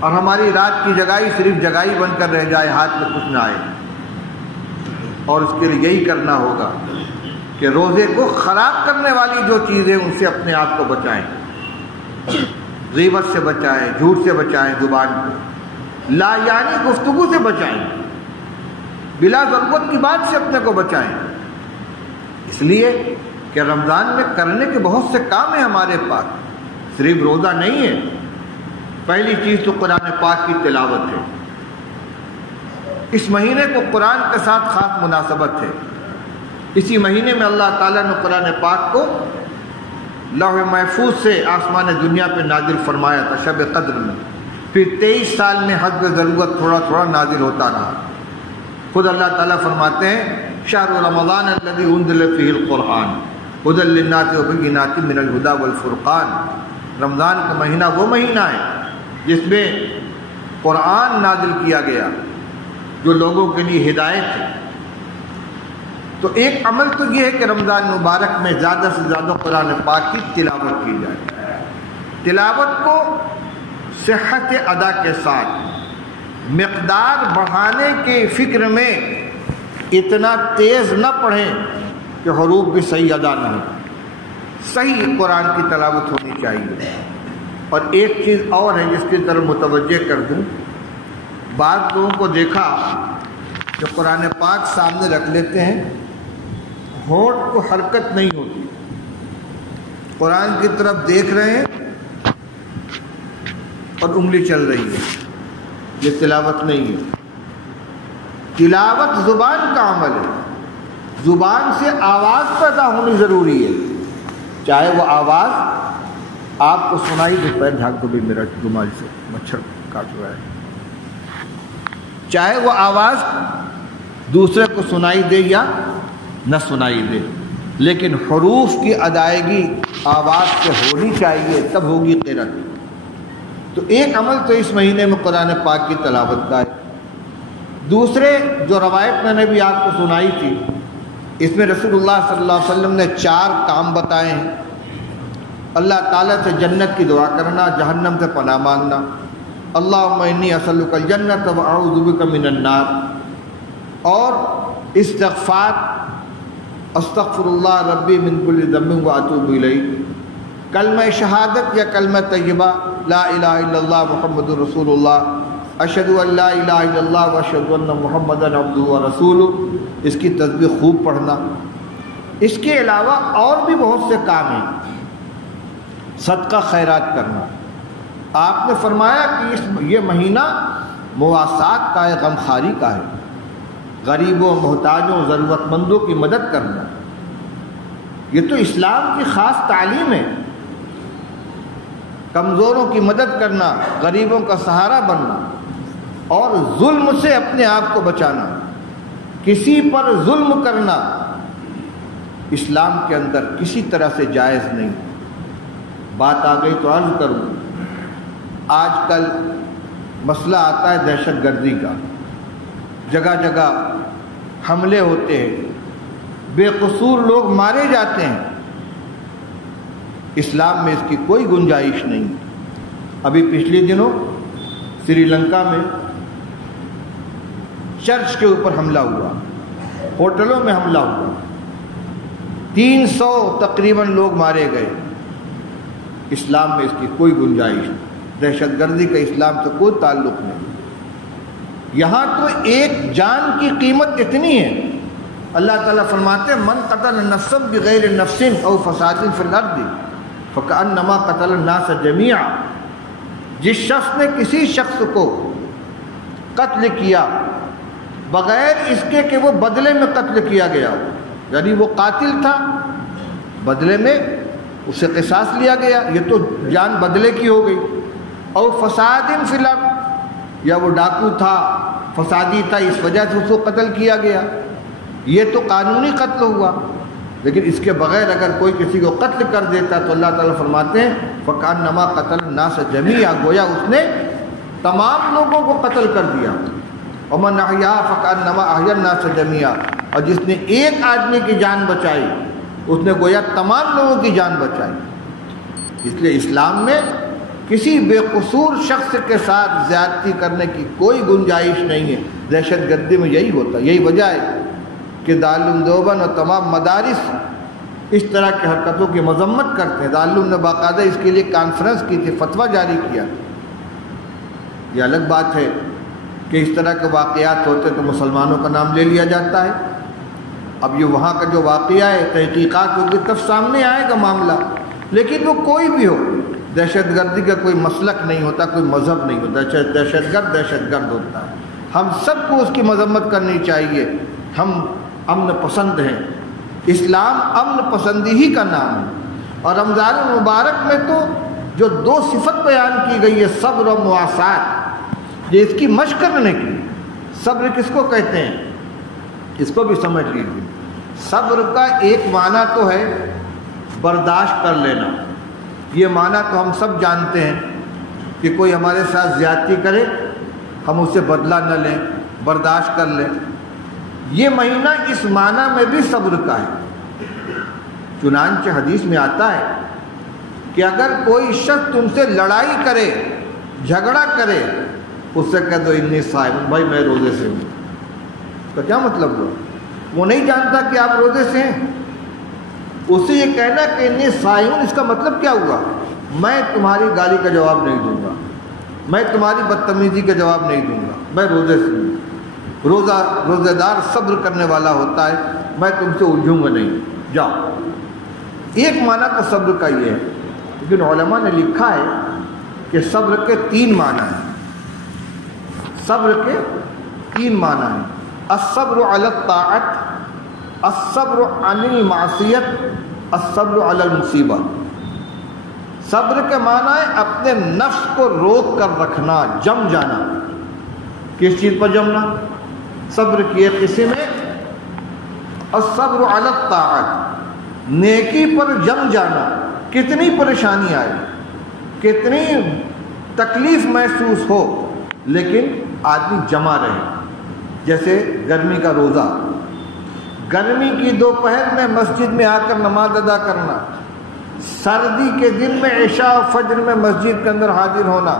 اور ہماری رات کی جگائی صرف جگائی بن کر رہ جائے، ہاتھ میں کچھ نہ آئے۔ اور اس کے لیے یہی کرنا ہوگا کہ روزے کو خراب کرنے والی جو چیزیں ان سے اپنے آپ کو بچائیں، غیبت سے بچائیں، جھوٹ سے بچائیں، زبان کو لا یعنی گفتگو سے بچائیں، بلا ضرورت کی بات سے اپنے کو بچائیں، اس لیے کہ رمضان میں کرنے کے بہت سے کام ہیں ہمارے پاس، صرف روزہ نہیں ہے۔ پہلی چیز تو قرآن پاک کی تلاوت ہے۔ اس مہینے کو قرآن کے ساتھ خاص مناسبت ہے۔ اسی مہینے میں اللہ تعالیٰ نے قرآن پاک کو لوح محفوظ سے آسمان دنیا پہ نازل فرمایا تھا شب قدر میں، پھر 23 سال میں حسب ضرورت تھوڑا تھوڑا نازل ہوتا رہا۔ خود اللہ تعالیٰ فرماتے ہیں شہر رمضان الذی انزل فیہ القرآن، ھدی للناس وبینات من الھدی والفرقان۔ رمضان کا مہینہ وہ مہینہ ہے جس میں قرآن نازل کیا گیا جو لوگوں کے لیے ہدایت ہے۔ تو ایک عمل تو یہ ہے کہ رمضان مبارک میں زیادہ سے زیادہ قرآن پاک کی تلاوت کی جائے۔ تلاوت کو صحت ادا کے ساتھ مقدار بڑھانے کے فکر میں اتنا تیز نہ پڑھیں کہ حروف بھی صحیح ادا نہ ہو۔ صحیح قرآن کی تلاوت ہونی چاہیے۔ اور ایک چیز اور ہے جس کی طرف متوجہ کر دوں، بعض لوگوں کو دیکھا کہ قرآن پاک سامنے رکھ لیتے ہیں، ہونٹ کو حرکت نہیں ہوتی، قرآن کی طرف دیکھ رہے ہیں اور انگلی چل رہی ہے، یہ تلاوت نہیں ہے۔ تلاوت زبان کا عمل ہے، زبان سے آواز پیدا ہونی ضروری ہے، چاہے وہ آواز آپ کو سنائی دے، پیر ڈھانک دو بھی میرا رومال سے مچھر کاٹ رہا ہے، چاہے وہ آواز دوسرے کو سنائی دے یا نہ سنائی دے، لیکن حروف کی ادائیگی آواز سے ہونی چاہیے، تب ہوگی قرأت۔ تو ایک عمل تو اس مہینے میں قرآن پاک کی تلاوت کا ہے۔ دوسرے جو روایت میں نے بھی آپ کو سنائی تھی، اس میں رسول اللہ صلی اللہ علیہ وسلم نے 4 کام بتائے ہیں۔ اللہ تعالیٰ سے جنت کی دعا کرنا، جہنم سے پناہ مانگنا، اللہم انی اسألک الجنۃ واعوذ بک من النار، اور استغفار، استغفر اللہ ربی من کل ذنب واتوب الیہ، کلمہ شہادت یا کلمہ طیبہ لا الہ الا اللہ محمد رسول اللہ، اشہد ان لا الہ الا اللہ واشہد ان محمدا عبدہ ورسولہ، اس کی تسبیح خوب پڑھنا۔ اس کے علاوہ اور بھی بہت سے کام ہیں، صدقہ خیرات کرنا۔ آپ نے فرمایا کہ یہ مہینہ مواسات کا ہے، غمخواری کا ہے، غریبوں، محتاجوں، ضرورت مندوں کی مدد کرنا۔ یہ تو اسلام کی خاص تعلیم ہے، کمزوروں کی مدد کرنا، غریبوں کا سہارا بننا، اور ظلم سے اپنے آپ کو بچانا، کسی پر ظلم کرنا اسلام کے اندر کسی طرح سے جائز نہیں۔ بات آ گئی تو عرض کروں، آج کل مسئلہ آتا ہے دہشت گردی کا، جگہ جگہ حملے ہوتے ہیں، بے قصور لوگ مارے جاتے ہیں۔ اسلام میں اس کی کوئی گنجائش نہیں۔ ابھی پچھلے دنوں سری لنکا میں چرچ کے اوپر حملہ ہوا، ہوٹلوں میں حملہ ہوا، 300 تقریباً لوگ مارے گئے۔ اسلام میں اس کی کوئی گنجائش نہیں، دہشت گردی کا اسلام سے کوئی تعلق نہیں۔ یہاں تو ایک جان کی قیمت اتنی ہے، اللہ تعالیٰ فرماتے ہیں من قتل نفسا بغیر نفس او فساد فی الارض فکأنما قتل الناس جميعا، جس شخص نے کسی شخص کو قتل کیا بغیر اس کے کہ وہ بدلے میں قتل کیا گیا ہو، یعنی وہ قاتل تھا، بدلے میں اس سے قصاص لیا گیا، یہ تو جان بدلے کی ہو گئی۔ او فساد فی الارض، یا وہ ڈاکو تھا، فسادی تھا، اس وجہ سے اس کو قتل کیا گیا، یہ تو قانونی قتل ہوا۔ لیکن اس کے بغیر اگر کوئی کسی کو قتل کر دیتا تو اللہ تعالیٰ فرماتے ہیں فکأنما قتل الناس جميعا، گویا اس نے تمام لوگوں کو قتل کر دیا۔ ومن احیاها فکأنما احیا الناس جميعا، اور جس نے ایک آدمی کی جان بچائی اس نے گویا تمام لوگوں کی جان بچائی۔ اس لیے اسلام میں کسی بے قصور شخص کے ساتھ زیادتی کرنے کی کوئی گنجائش نہیں ہے۔ دہشت گردی میں یہی ہوتا ہے، یہی وجہ ہے کہ دارالعلوم دیوبند اور تمام مدارس اس طرح کی حرکتوں کی مذمت کرتے ہیں۔ دارالعلوم نے باقاعدہ اس کے لیے کانفرنس کی تھی، فتویٰ جاری کیا۔ یہ الگ بات ہے کہ اس طرح کے واقعات ہوتے تو مسلمانوں کا نام لے لیا جاتا ہے۔ اب یہ وہاں کا جو واقعہ ہے، تحقیقات ہوگی تب سامنے آئے گا معاملہ، لیکن وہ کوئی بھی ہو، دہشت گردی کا کوئی مسلک نہیں ہوتا، کوئی مذہب نہیں ہوتا، دہشت گرد ہوتا ہے۔ ہم سب کو اس کی مذمت کرنی چاہیے۔ ہم امن پسند ہیں، اسلام امن پسندی ہی کا نام ہے۔ اور رمضان المبارک میں تو جو 2 صفت بیان کی گئی ہے، صبر و مواسات، یہ اس کی مشق کرنے کی۔ صبر کس کو کہتے ہیں اس کو بھی سمجھ لیجیے۔ صبر کا ایک معنی تو ہے برداشت کر لینا. یہ معنی تو ہم سب جانتے ہیں کہ کوئی ہمارے ساتھ زیادتی کرے ہم اسے بدلہ نہ لیں, برداشت کر لیں. یہ مہینہ اس معنی میں بھی صبر کا ہے. چنانچہ حدیث میں آتا ہے کہ اگر کوئی شخص تم سے لڑائی کرے, جھگڑا کرے, اس سے کہہ دو انی صائم, بھائی میں روزے سے ہوں. تو کیا مطلب ہوا؟ وہ نہیں جانتا کہ آپ روزے سے ہیں. اسے یہ کہنا کہ انی صائم, اس کا مطلب کیا ہوا؟ میں تمہاری گالی کا جواب نہیں دوں گا, میں تمہاری بدتمیزی کا جواب نہیں دوں گا, میں روزے سے ہوں. روزہ دار صبر کرنے والا ہوتا ہے, میں تم سے الجھوں گا نہیں, جاؤ. ایک معنی تو صبر کا یہ ہے, لیکن علماء نے لکھا ہے کہ صبر کے 3 معنی ہیں. صبر کے 3 معنی ہیں. الصبر علی الطاعت, الصبر عن المعصیت, الصبر علی المصیبہ. صبر کے معنی ہے اپنے نفس کو روک کر رکھنا, جم جانا. کس چیز پر جمنا؟ صبر کی ایک قسم ہے الصبر علی الطاعت, نیکی پر جم جانا. کتنی پریشانی آئے, کتنی تکلیف محسوس ہو, لیکن آدمی جمع رہے. جیسے گرمی کا روزہ, گرمی کی دوپہر میں مسجد میں آ کر نماز ادا کرنا, سردی کے دن میں عشاء و فجر میں مسجد کے اندر حاضر ہونا,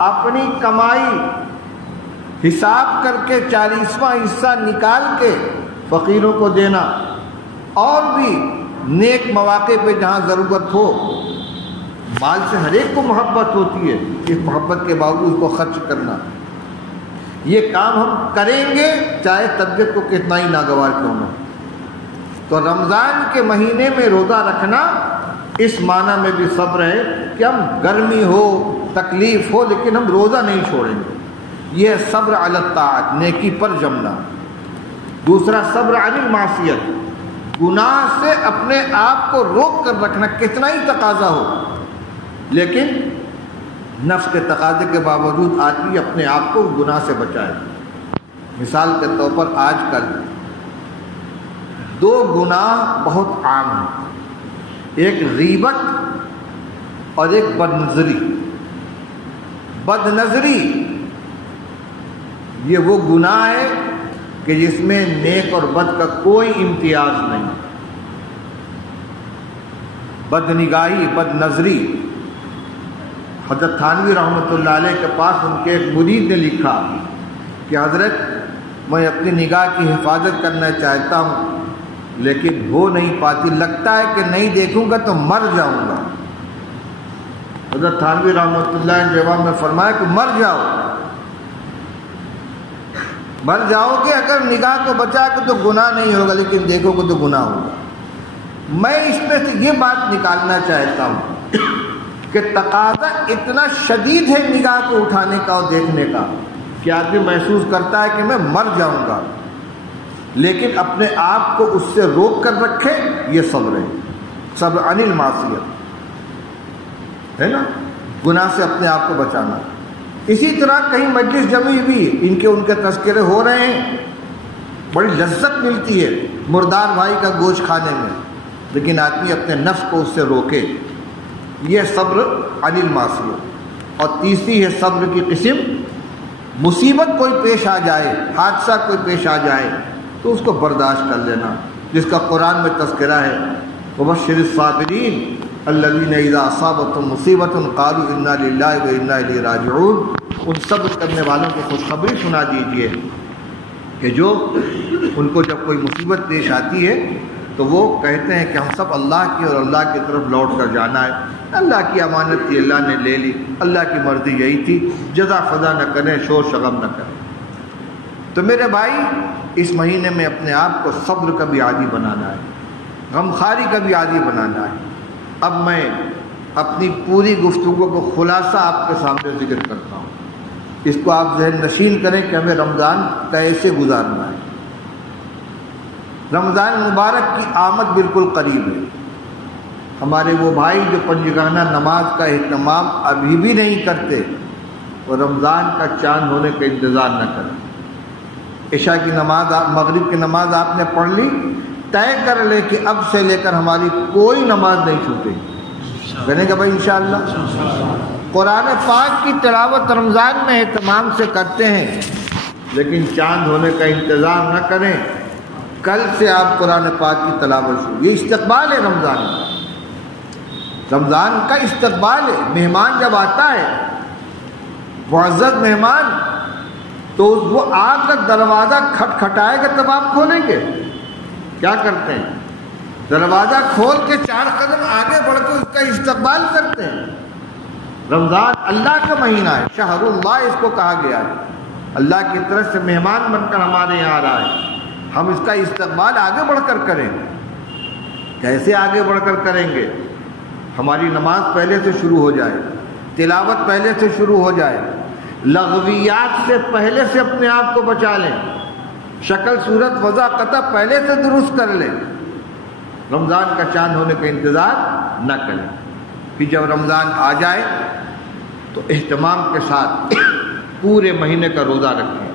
اپنی کمائی حساب کر کے 40واں حصہ نکال کے فقیروں کو دینا, اور بھی نیک مواقع پہ جہاں ضرورت ہو. مال سے ہر ایک کو محبت ہوتی ہے, اس محبت کے باوجود اس کو خرچ کرنا. یہ کام ہم کریں گے چاہے طبیعت کو کتنا ہی ناگوار کیوں نہ. تو رمضان کے مہینے میں روزہ رکھنا اس معنی میں بھی صبر ہے کہ ہم گرمی ہو, تکلیف ہو, لیکن ہم روزہ نہیں چھوڑیں گے. یہ صبر علی الطاعت, نیکی پر جمنا. دوسرا صبر علی المعصیت, گناہ سے اپنے آپ کو روک کر رکھنا, کتنا ہی تقاضا ہو, لیکن نفس کے تقاضے کے باوجود آدمی اپنے آپ کو گناہ سے بچائے. مثال کے طور پر آج کل 2 گناہ بہت عام ہیں, ایک غیبت اور ایک بدنظری. بدنظری یہ وہ گناہ ہے کہ جس میں نیک اور بد کا کوئی امتیاز نہیں. بدنگاہی, بدنظری. حضرت تھانوی رحمۃ اللہ علیہ کے پاس ان کے ایک مرید نے لکھا کہ حضرت میں اپنی نگاہ کی حفاظت کرنا چاہتا ہوں لیکن ہو نہیں پاتی, لگتا ہے کہ نہیں دیکھوں گا تو مر جاؤں گا. حضرت تھانوی رحمۃ اللہ نے جواب میں فرمایا کہ مر جاؤ, مر جاؤ گے اگر نگاہ کو بچا کے تو گناہ نہیں ہوگا, لیکن دیکھو گے تو گناہ ہوگا. میں اس میں سے یہ بات نکالنا چاہتا ہوں کہ تقاضا اتنا شدید ہے نگاہ کو اٹھانے کا اور دیکھنے کا کہ آدمی محسوس کرتا ہے کہ میں مر جاؤں گا, لیکن اپنے آپ کو اس سے روک کر رکھے. یہ صبر ہے, صبر عن المعصیت ہے نا, گناہ سے اپنے آپ کو بچانا. اسی طرح کہیں مجلس جمی بھی, ان کے تذکرے ہو رہے ہیں, بڑی لذت ملتی ہے مردار بھائی کا گوشت کھانے میں, لیکن آدمی اپنے نفس کو اس سے روکے. یہ صبر عن المعصیت. اور تیسری ہے صبر کی قسم, مصیبت کوئی پیش آ جائے, حادثہ کوئی پیش آ جائے تو اس کو برداشت کر لینا, جس کا قرآن میں تذکرہ ہے وبشر الصابرین الذین اذا اصابتهم مصیبۃ قالوا انا للہ وانا الیہ راجعون. ان صبر کرنے والوں کو خوشخبری سنا دیجیے کہ جو ان کو جب کوئی مصیبت پیش آتی ہے تو وہ کہتے ہیں کہ ہم سب اللہ کی اور اللہ کی طرف لوٹ کر جانا ہے. اللہ کی امانت تھی, اللہ نے لے لی, اللہ کی مرضی یہی تھی, جزا فضا نہ کریں, شور شغم نہ کریں. تو میرے بھائی اس مہینے میں اپنے آپ کو صبر کا بھی عادی بنانا ہے, غمخواری کا بھی عادی بنانا ہے. اب میں اپنی پوری گفتگو کو خلاصہ آپ کے سامنے ذکر کرتا ہوں, اس کو آپ ذہن نشین کریں کہ ہمیں رمضان کیسے گزارنا ہے. رمضان مبارک کی آمد بالکل قریب ہے. ہمارے وہ بھائی جو پنجگانہ نماز کا اہتمام ابھی بھی نہیں کرتے وہ رمضان کا چاند ہونے کا انتظار نہ کریں. عشاء کی نماز, مغرب کی نماز آپ نے پڑھ لی, طے کر لے کہ اب سے لے کر ہماری کوئی نماز نہیں چھوٹے گی، کہنے گا بھائی انشاءاللہ۔ قرآن پاک کی تلاوت رمضان میں اہتمام سے کرتے ہیں، لیکن چاند ہونے کا انتظار نہ کریں، کل سے آپ قرآن پاک کی تلاوت شروع۔ یہ استقبال ہے رمضان کا، رمضان کا استقبال ہے۔ مہمان جب آتا ہے معزز مہمان تو وہ آ کر دروازہ کھٹکھٹائے گا تب آپ کھولیں گے؟ کیا کرتے ہیں؟ دروازہ کھول کے 4 قدم آگے بڑھ کے اس کا استقبال کرتے ہیں۔ رمضان اللہ کا مہینہ ہے، شہر اللہ اس کو کہا گیا ہے، اللہ کی طرف سے مہمان بن کر ہمارے یہاں آ رہا ہے، ہم اس کا استقبال آگے بڑھ کر کریں۔ کیسے آگے بڑھ کر کریں گے؟ ہماری نماز پہلے سے شروع ہو جائے، تلاوت پہلے سے شروع ہو جائے، لغویات سے پہلے سے اپنے آپ کو بچا لیں، شکل صورت وضع قطع پہلے سے درست کر لیں، رمضان کا چاند ہونے کا انتظار نہ کریں۔ پھر جب رمضان آ جائے تو اہتمام کے ساتھ پورے مہینے کا روزہ رکھیں،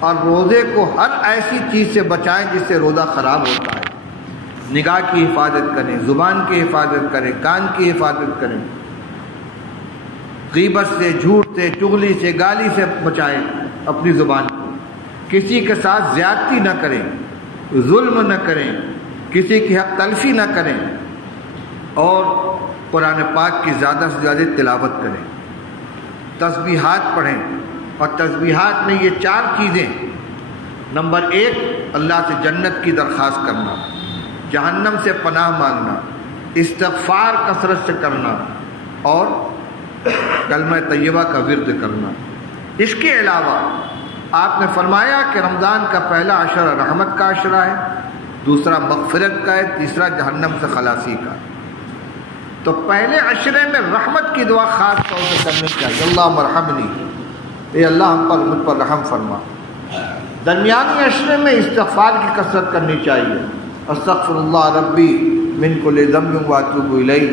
اور روزے کو ہر ایسی چیز سے بچائیں جس سے روزہ خراب ہوتا ہے۔ نگاہ کی حفاظت کریں، زبان کی حفاظت کریں، کان کی حفاظت کریں، غیبت سے، جھوٹ سے، چغلی سے، گالی سے بچائیں اپنی زبان کو، کسی کے ساتھ زیادتی نہ کریں، ظلم نہ کریں، کسی کی حق تلفی نہ کریں، اور قرآن پاک کی زیادہ سے زیادہ تلاوت کریں، تسبیحات پڑھیں۔ اور تسبیحات میں یہ 4 چیزیں: نمبر 1 اللہ سے جنت کی درخواست کرنا، جہنم سے پناہ مانگنا، استغفار کثرت سے کرنا، اور کلمہ طیبہ کا ورد کرنا۔ اس کے علاوہ آپ نے فرمایا کہ رمضان کا پہلا عشرہ رحمت کا عشرہ ہے، دوسرا مغفرت کا ہے، تیسرا جہنم سے خلاصی کا۔ تو پہلے عشرے میں رحمت کی دعا خاص طور سے کرنی چاہیے، اللہ مرحمنی، اے اللہ مجھ پر رحم فرما۔ درمیانی عشرے میں استغفار کی کثرت کرنی چاہیے، استغفر اللہ ربی من کل ذنب واتوب الیہ،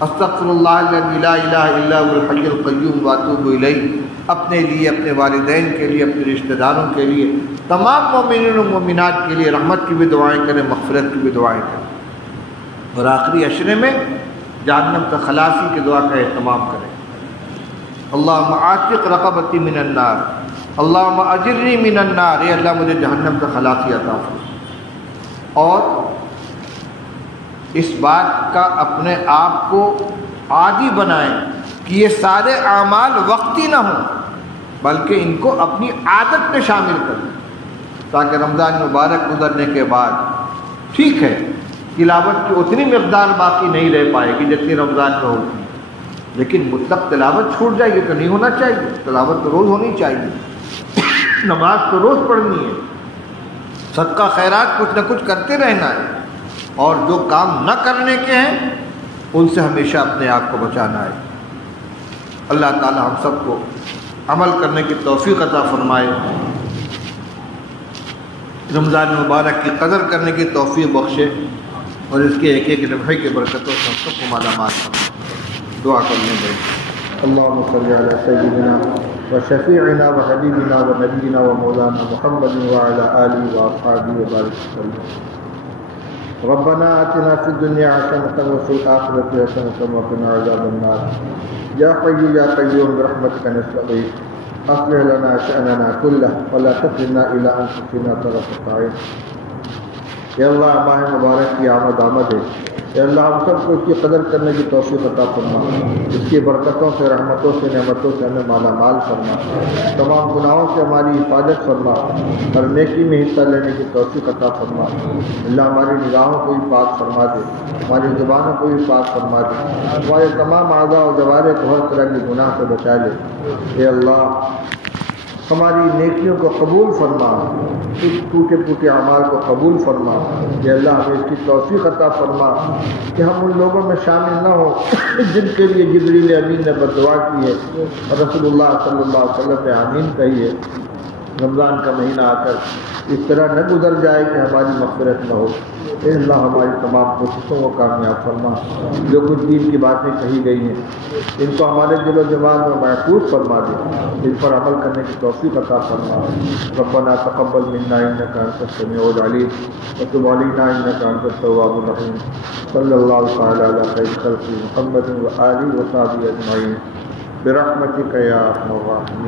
استغفر اللہ الذی لا الہ الا هو الحی القیوم واتوب الیہ، اپنے لیے، اپنے والدین کے لیے، اپنے رشتہ داروں کے لیے، تمام مومنین و مومنات کے لیے رحمت کی بھی دعائیں کریں، مغفرت کی بھی دعائیں کریں۔ اور آخری عشرے میں جہنم سے خلاصی کی دعا کا اہتمام کریں، اللہم عاتق رقبتی من النار، اللہم اجرنی من النار، اے اللہ مجھے جہنم سے خلاصی عطا فرما۔ اور اس بات کا اپنے آپ کو عادی بنائیں کہ یہ سارے اعمال وقتی نہ ہوں، بلکہ ان کو اپنی عادت میں شامل کریں، تاکہ رمضان مبارک گزرنے کے بعد ٹھیک ہے تلاوت کی اتنی مقدار باقی نہیں رہ پائے گی جتنی رمضان میں ہوتی ہے، لیکن مطلق تلاوت چھوٹ جائے گی تو نہیں ہونا چاہیے، تلاوت تو روز ہونی چاہیے، نماز تو روز پڑھنی ہے، صدقہ خیرات کچھ نہ کچھ کرتے رہنا ہے، اور جو کام نہ کرنے کے ہیں ان سے ہمیشہ اپنے آپ کو بچانا ہے۔ اللہ تعالی ہم سب کو عمل کرنے کی توفیق عطا فرمائے، رمضان مبارک کی قدر کرنے کی توفیق بخشے، اور اس کے ایک ایک لمحے کی برکتوں سے ہم سب کو مالا مال فرمائے۔ دعا کرنے دیں۔ اللہم صلی علی سیدنا و شفیعنا و حبیبنا و نبینا و مولانا محمد وعلی آلہ و اصحابہ وبارک وسلم۔ ربنا آتنا فی الدنیا حسنۃ وفی الآخرۃ حسنۃ وقنا عذاب النار۔ یا حی یا قیوم برحمتک نستغیث، اصلح لنا شأننا کلہ ولا تکلنا الی انفسنا طرفۃ عین۔ اے اللہ ماہ مبارک کی آمد ہے، اے اللہ ہم سب کو اس کی قدر کرنے کی توفیق عطا فرما، اس کی برکتوں سے، رحمتوں سے، نعمتوں سے ہمیں مالا مال فرما، تمام گناہوں سے ہماری حفاظت فرما، ہر نیکی میں حصہ لینے کی توفیق عطا فرما۔ اللہ ہماری نگاہوں کو بھی پاک فرما دے، ہماری زبانوں کو بھی پاک فرما دے، ہمارے تمام اعضاء و جوارح کو ہر طرح کے گناہ سے بچا لے۔ اے اللہ ہماری نیکیوں کو قبول فرما، ٹوٹے پھوٹے اعمال کو قبول فرما۔ کہ اللہ ہمیں اس کی توفیق عطا فرما کہ ہم ان لوگوں میں شامل نہ ہوں جن کے لیے جبریل امین نے بددعا کی ہے اور رسول اللہ صلی اللہ علیہ وسلم نے آمین کہی ہے۔ رمضان کا مہینہ آ کر اس طرح نہ گزر جائے کہ ہماری مغفرت نہ ہو۔ اے اللہ ہماری تمام کوششوں کو کامیاب فرما، جو کچھ دین کی باتیں کہی گئی ہیں ان کو ہمارے دل و دماغ میں محفوظ فرما دے، ان پر عمل کرنے کی توفیق عطا فرما۔ ربنا تقبل منا انک انت السمیع العلیم وتب علینا انک انت التواب الرحیم۔ صلی اللہ تعالی علی خیر خلق محمد و آلہ و صحبہ اجمعین برحمتک یا ارحم الراحمین۔